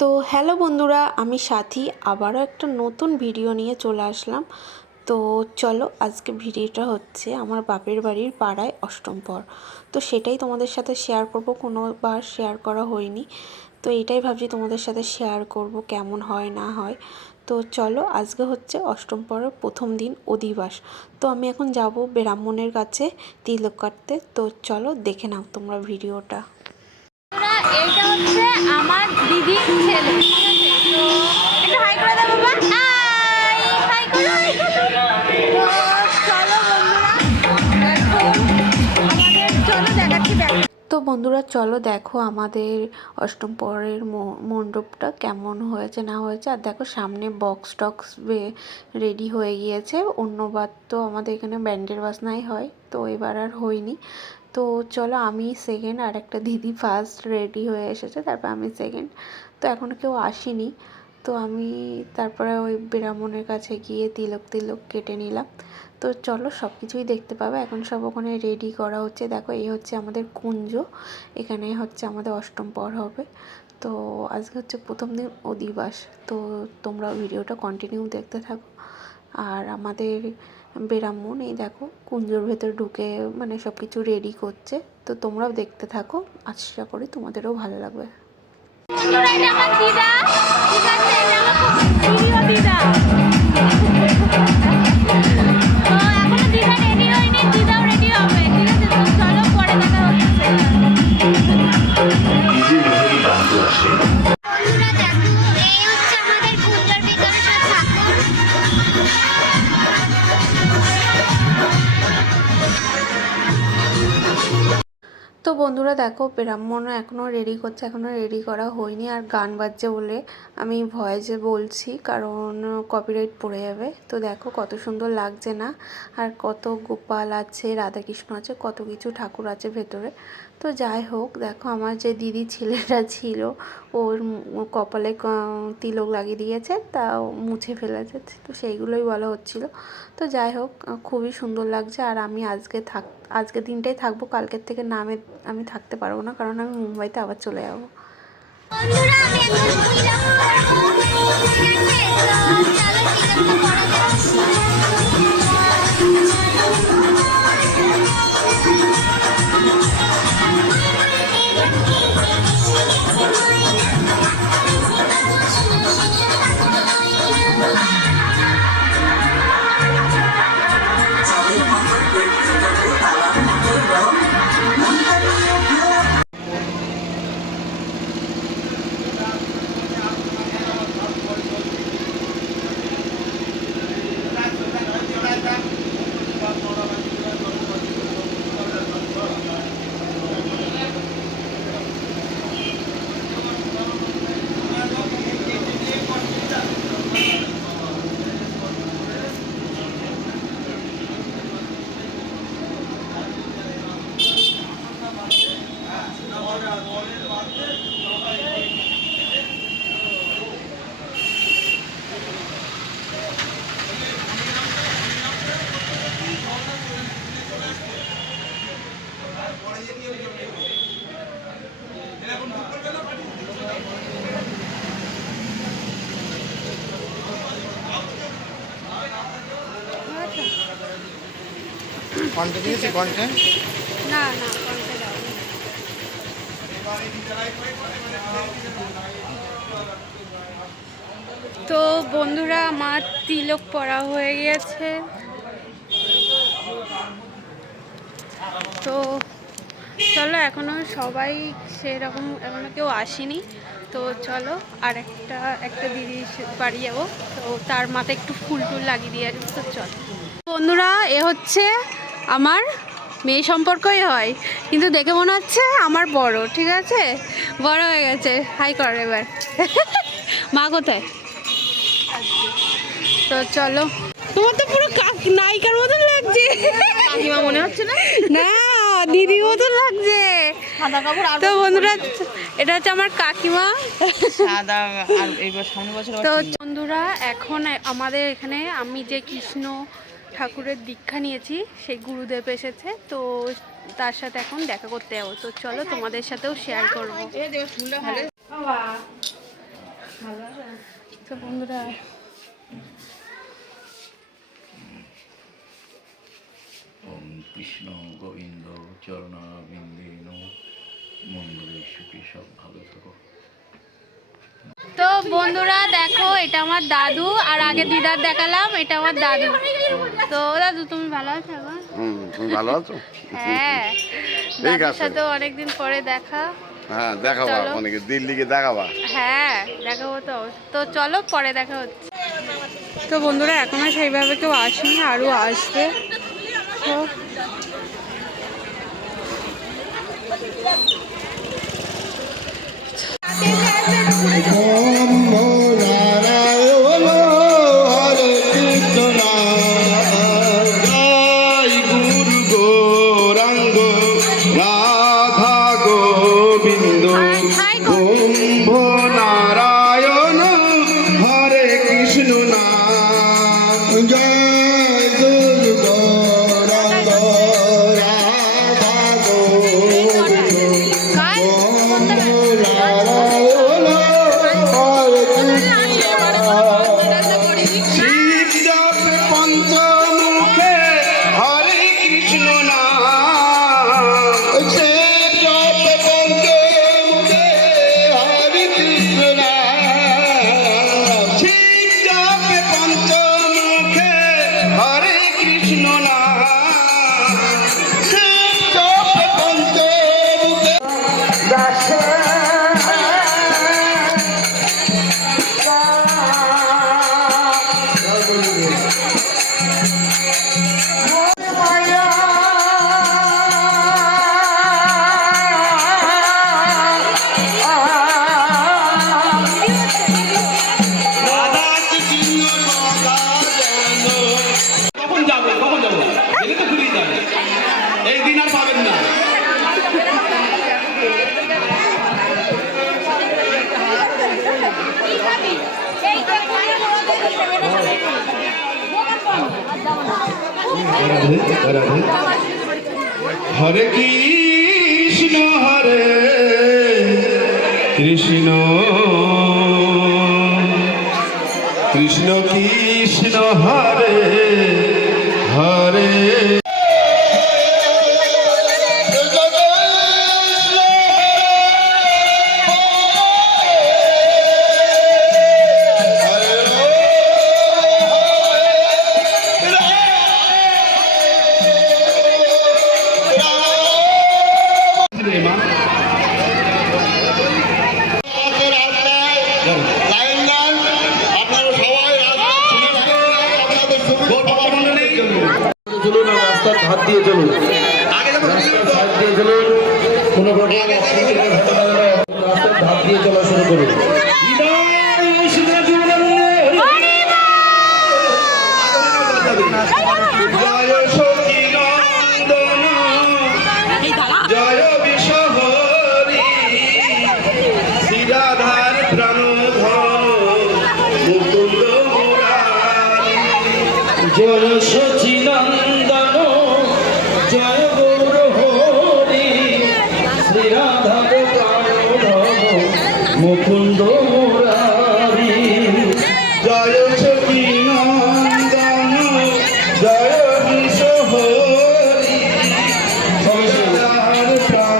তো হ্যালো বন্ধুরা, আমি সাথী আবারও একটা নতুন ভিডিও নিয়ে চলে আসলাম। তো চলো, আজকে ভিডিওটা হচ্ছে আমার বাপের বাড়ির পাড়ায় অষ্টম প্রহর। তো সেটাই তোমাদের সাথে শেয়ার করব, কোনোবার শেয়ার করা হয়নি। তো এটাই ভাবছি তোমাদের সাথে শেয়ার করব, কেমন হয় না হয়। তো চলো, আজকে হচ্ছে অষ্টম প্রহরের প্রথম দিন, অধিবাস। তো আমি এখন যাব ব্রাহ্মণের কাছে তিলক কাটতে। তো চলো দেখে নাও তোমরা ভিডিওটা। এইটা হচ্ছে আমার দিদির ছেলে, ঠিক আছে? তো একটু হাই করে দাও বাবা। হাই, হাই করো, হাই করো। তো চলো বন্ধুরা, এখন আমাদের চলো দেখাচ্ছি তো বন্ধুরা চলো দেখো আমাদের অষ্টম প্রহরের মণ্ডপটা কেমন হয়েছে না হয়েছে। আর দেখো সামনে বক্স টক্স রেডি হয়ে গিয়েছে। অন্যবার তো আমাদের এখানে ব্যান্ডের বাজনাই হয়, তো এবার আর হয়নি। তো চলো, আমি সেকেন্ড আর একটা দিদি ফার্স্ট রেডি হয়ে এসেছে, তারপর আমি সেকেন্ড। তো এখনও কেউ আসেনি। তো আমি তারপরে ওই ব্রাহ্মণের কাছে গিয়ে তিলক কেটে নিলাম। তো চলো, সব কিছুই দেখতে পাবে। এখন সব ওখানে রেডি করা হচ্ছে। দেখো, এই হচ্ছে আমাদের কুঞ্জ, এখানে হচ্ছে আমাদের অষ্টম প্রহর হবে। তো আজকে হচ্ছে প্রথম দিন অধিবাস। তো তোমরা ভিডিওটা কন্টিনিউ দেখতে থাকো। আর আমাদের ব্রাহ্মণ এই দেখো কুঞ্জর ভেতর ঢুকে মানে সব কিছু রেডি করছে। তো তোমরাও দেখতে থাকো, আশা করি তোমাদেরও ভালো লাগবে। বন্ধুরা, এটা আমার দিদা, ঠিক আছে? এটা আমার খুব প্রিয় দিদা। তো এখনো দিদা রেডি হয়নি, দিদাও রেডি হবে, ঠিক আছে? তো চলো, পরে দেখা হচ্ছে। বন্ধুরা দেখো, এই হচ্ছে আমাদের কুঞ্জর ভিতরে সব ঠাকুর। তো বন্ধুরা দেখো, ব্রাহ্মণও এখনও রেডি করছে, এখনও রেডি করা হয়নি। আর গান বাজছে বলে আমি ভয়েসে বলছি, কারণ কপিরাইট পড়ে যাবে। তো দেখো কত সুন্দর লাগছে না? আর কত গোপাল আছে, রাধাকৃষ্ণ আছে, কত কিছু ঠাকুর আছে ভেতরে। তো যাই হোক, দেখো আমার যে দিদি ছেলেটা ছিল, ওর কপালে তিলক লাগিয়ে দিয়েছে, তা মুছে ফেলেছে। তো সেইগুলোই বলা হচ্ছিল। তো যাই হোক, খুবই সুন্দর লাগছে। আর আমি আজকের দিনটাই থাকবো, কালকের থেকে আমি থাকতে পারবো না, কারণ আমি মুম্বাইতে আবার চলে যাবো। বন্ধুরা, আমি এখন তিলক করবো, ঠিক আছে? তো চলো তিলকটা কন্টে দিয়েছি কন্টে না না কন্টে দাও। তো বন্ধুরা, আমার তিলক পরা হয়ে গিয়েছে। তো চলো, এখনও সবাই সেরকম এখনো কেউ আসেনি। তো চলো, আর একটা দিদি বাড়ি যাবো। তো তার মাথায় একটু ফুল টুল লাগিয়ে দিয়ে আসবো। তো চলো বন্ধুরা, এ হচ্ছে আমার মেয়ে সম্পর্কই হয়, কিন্তু দেখে মনে হচ্ছে আমার বড়, ঠিক আছে? বড় হয়ে গেছে। হাই কর এবার। মা কোথায়? তো চলো, তোমার তো পুরো নায়িকার মতন লাগছে। কাকিমা মনে হচ্ছে না? না, দিদির মতন লাগছে। সাদা কাপড় আর তো বন্ধুরা, এটা হচ্ছে আমার কাকিমা। সাদা। আর এইবার সামনের বছর তো বন্ধুরা, এখন আমাদের এখানে আমি যে কৃষ্ণ ঠাকুরের দীক্ষা নিয়েছি, সেই গুরুদেব এসেছে। তো তার সাথে এখন দেখা করতে যাবো। তো চলো, তোমাদের সাথেও শেয়ার করবো। তো বন্ধুরা ওম কৃষ্ণ গোবিন্দ চরণাবিন্দেন মঙ্গলে সুখী সব ভালো থাকো। তো বন্ধুরা দেখো এটা আমার দাদু, আর আগে দিদার দেখালাম, এটা আমার দাদু। তো দাদু তুমি ভালো আছো এখন? তুমি ভালো আছো? হ্যাঁ, ঠিক দাদুর আছে। সাথে অনেকদিন পরে দেখা। হ্যাঁ দেখাবা, চলো। মানে দিল্লিকে দেখাবা। হ্যাঁ দেখাবো তো। তো চলো পরে দেখা হচ্ছে। তো বন্ধুরা এখনো সেইভাবে কেউ আসেনি, আরও আসবে। তো জয় গুরু গৌরাঙ্গ রাধা গোবিন্দ কুম্ভ নারায়ণ হরে কৃষ্ণ নাম জয় গুরু গৌরাঙ্গ রাধা গোবিন্দ শিব জপ পঞ্চমুখে হরে কৃষ্ণ নাম শিব জপ পঞ্চমুখে হরে কৃষ্ণ নাম শিব জপ পঞ্চমুখে হরে কৃষ্ণ নাম শিব জপ পঞ্চমুখে কখন যাবো দেখে তো ঘুরিয়ে যাবে, এই দিন আর পাবেন না। হরে কৃষ্ণ হরে কৃষ্ণ কৃষ্ণ কৃষ্ণ হরে হরে চলুন রাস্তার ধার দিয়ে চলুন, রাস্তার ধার দিয়ে চলুন, কোনো প্রকার অসুবিধা ঘটনা হলে রাস্তার ধার দিয়ে চলা শুরু করুন। জয় সখী নন্দন জয় বিশ্বহরি শ্রীরাধার প্রাণধন মুকুন্দ মুরারি জয় সচিনন্দন জয় গৌর হরি শ্রী রাধার প্রাণধন মুকুন্দ মুরারি জয় সখী নন্দন জয় বিশ্বহরি শ্রীরাধার প্রাণ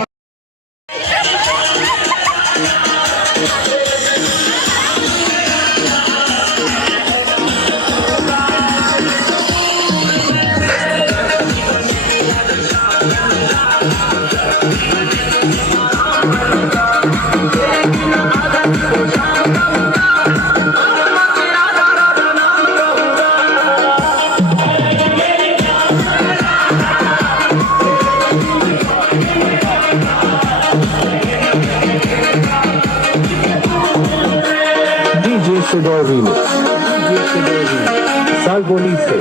DJ Fedor Remix. Salbonice.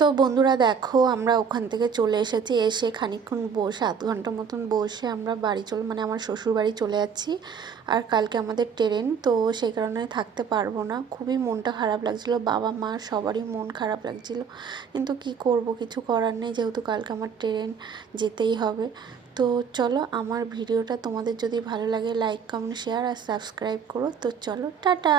তো বন্ধুরা দেখো আমরা ওখান থেকে চলে এসেছি, এসে খানিকক্ষণ বসে 8 ঘন্টা মতন বসে আমরা বাড়ি মানে আমার শ্বশুর বাড়ি চলে যাচ্ছি। আর কালকে আমাদের ট্রেন, তো সেই কারণে থাকতে পারবো না। খুবই মনটা খারাপ লাগছিল, বাবা মা সবারই মন খারাপ লাগছিল, কিন্তু কি করব, কিছু করার নেই, যেহেতু কালকে আমার ট্রেন, যেতেই হবে। তো চলো, আমার ভিডিওটা তোমাদের যদি ভালো লাগে লাইক কমেন্ট শেয়ার আর সাবস্ক্রাইব করো। তো চলো, টাটা।